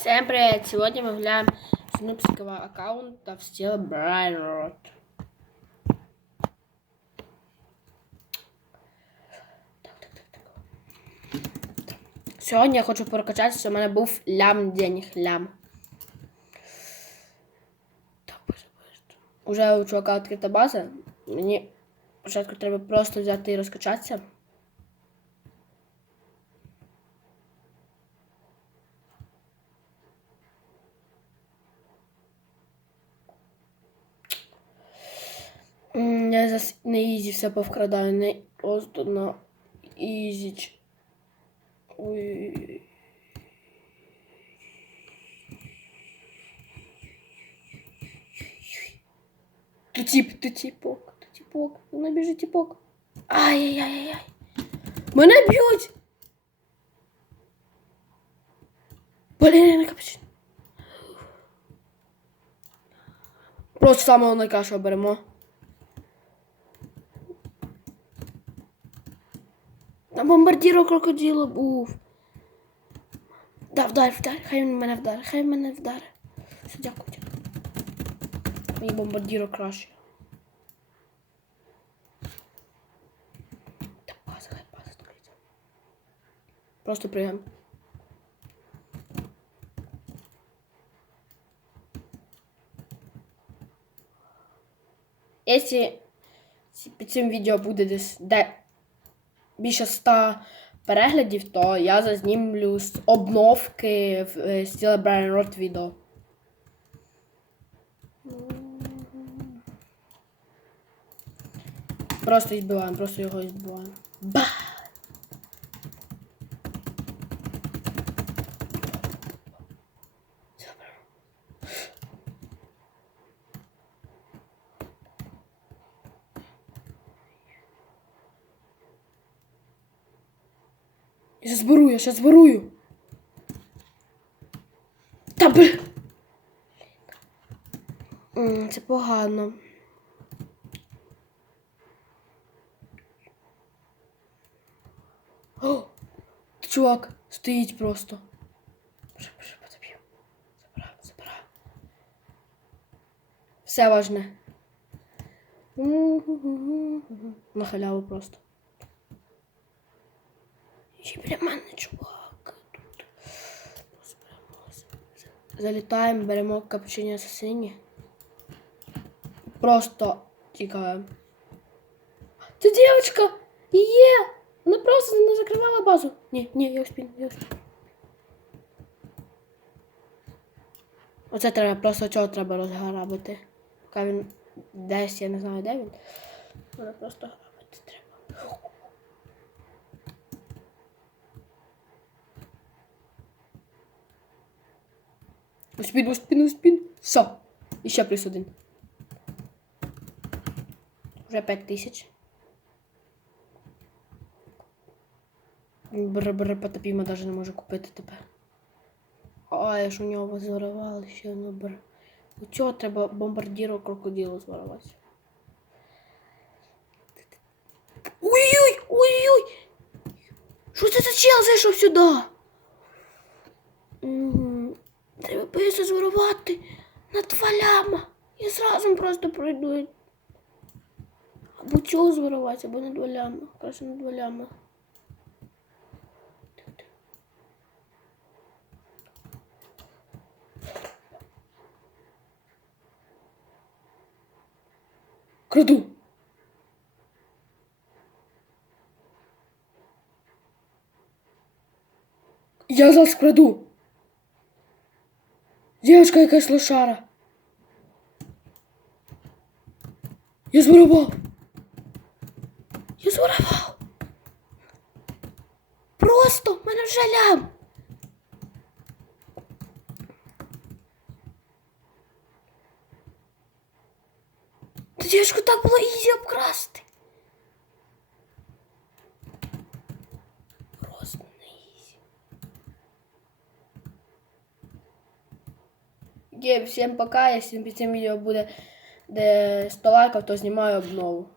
Всем привет! Сегодня мы гуляем с нубского аккаунта в стиле так. Сьогодні я хочу прокачатися, у мене був лям денег, лям. Уже у чувака відкрита база. Мені спочатку треба просто взяти і розкачатися. Я зараз на ізі все повкрадаю, не просто на ізі. ч- Ой. Тут тип, тут типок, тут типок, вона біжить типок. Ай-яй-яй-яй. Мене б'ють! Блін, капчин. Просто самого найкращого беремо. На бомбардіру крокодило був. Да, вдар, вдар, хай він мене вдарить, хай мене вдарить. Все, дякую. Мій бомбардіро краще. Та паса, хай паса стоїть. Просто пригаємо. Якщо під цим відео буде десь де більше 100 переглядів, то я зазнімлю з обновки в стіле Brian Рот відео. Просто збиваємо, просто його збиваємо. Ба! Я зберу, я щас зберую. Та бл... Це погано. О! Чувак стоїть просто. Боже, боже. Забираю, забираю. Все важне. На халяву просто. Біля мене чувак. Тут. Залітаємо, беремо капучині асасині. Просто тікаємо. Це дівчинка! Є! Вона просто не закривала базу. Ні, ні, я успін, я успін. Оце треба, просто цього треба розграбити. Поки він десь, я не знаю, де він. Але просто грабити треба. Успін, успін, успін. Все. І ще плюс один. Вже п'ять тисяч. Бр-бр потопіма навіть не можу купити тепер. А, я ж у нього зорвали ще одну бр. У цього треба бомбардіру крокодилу зворувати. Ой-ой! Ой-ой! Що це за чел зайшов сюди? Треба быстро зворувати на два ляма. Я зразу просто пройду. Або цього зворувати, або на два ляма. Краще на два ляма. Краду. Я зараз краду. Девочка якась лошара. Я зворував. Я зворував. Просто в мене вже лям. Та дівчинку так було ізі обкрасти. Всім пока, якщо під цим відео буде де 100 лайків, то знімаю обнову.